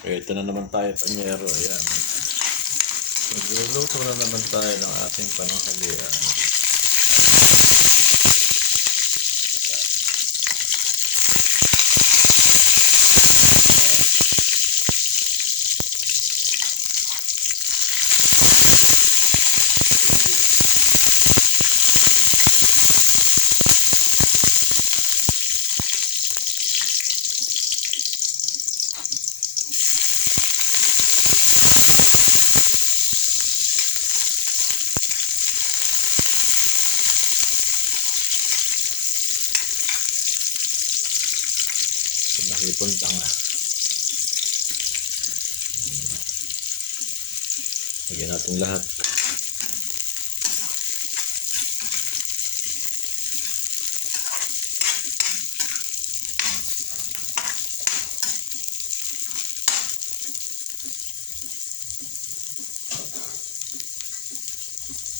Ito na naman tayo, panyero. Ayan. Magluluto na naman tayo ng ating pananghalian. Pinahipon tanga. Lagyan natin lahat.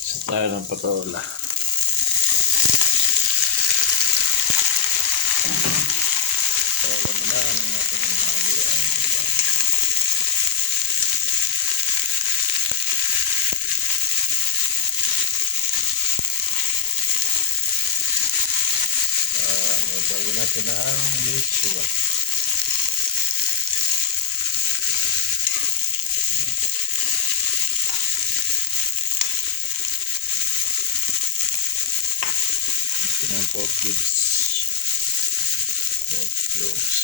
Isa tayo ng. Patola naman ang ating mahalian. Ulam. Ah, Lagyan natin ang miswa. Ito ang pork ribs. Pork ribs.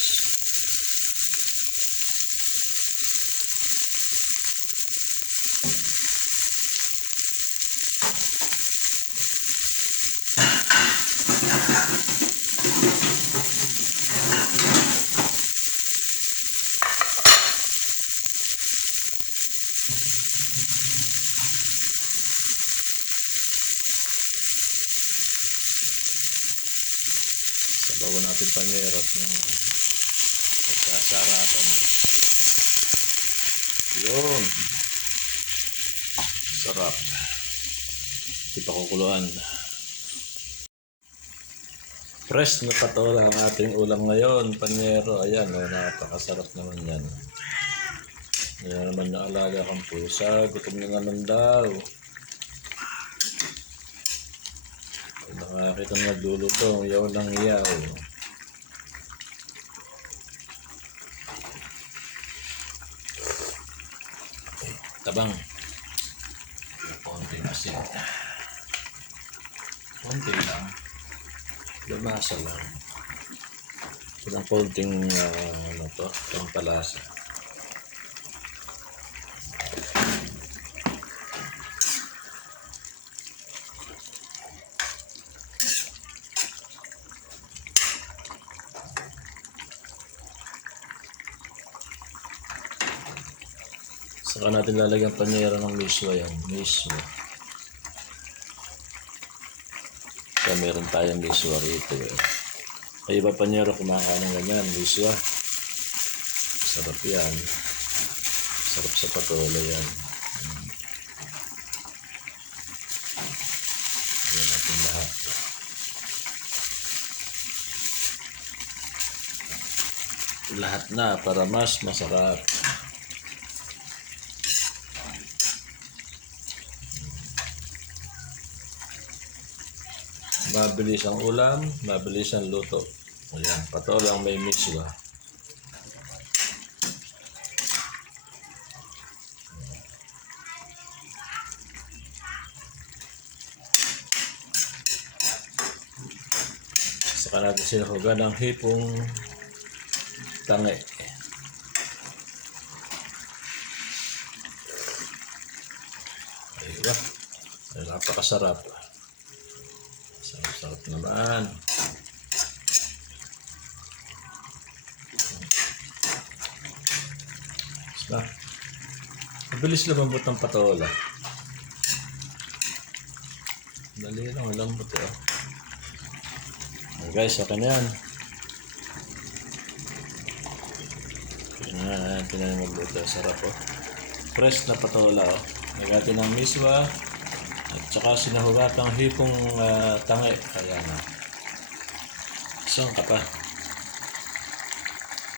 Sabawan natin panyerot ng nagkasarapan na. Yun. Sarap. Di pa kukuluan. Fresh na patola ang ating ulam ngayon, panyero. Ayan, oh, napakasarap naman yan. Ayan naman yung alaga kang pusa. Gutom na naman daw. Nakakita ng nagluluto, yaw ng yaw. Tabang. Konting asin. Konti lang. Lamasa lang. Ito ng konting ah, ano to, pampalasa. Saka natin lalagyan panyera ng miswa yan. Miswa. So, meron tayong miswa rito eh. Ay iba panyero kumakain ng ganyan, miswa. Sarap yan. Sarap sa patola yan. Mm. Lagyan natin lahat. Lahat na para mas masarap. Mabilis ang ulam, mabilis ang luto. Ayan, patola ang may mixwa. Saka natin sinahugan ng hipong tangi. Ayun ba? Ay, napakasarap. Sarap-sarap naman. Basta, mabilis lumambot ng patola. Dali lang, lambot eh. Oh, guys, okay na yan. Yan na, natin na magluto. Sarap oh. Fresh na patola oh. Nagati ng miswa. At saka sinahugatang hipong uh, tangi. Kaya na. Isang ka pa.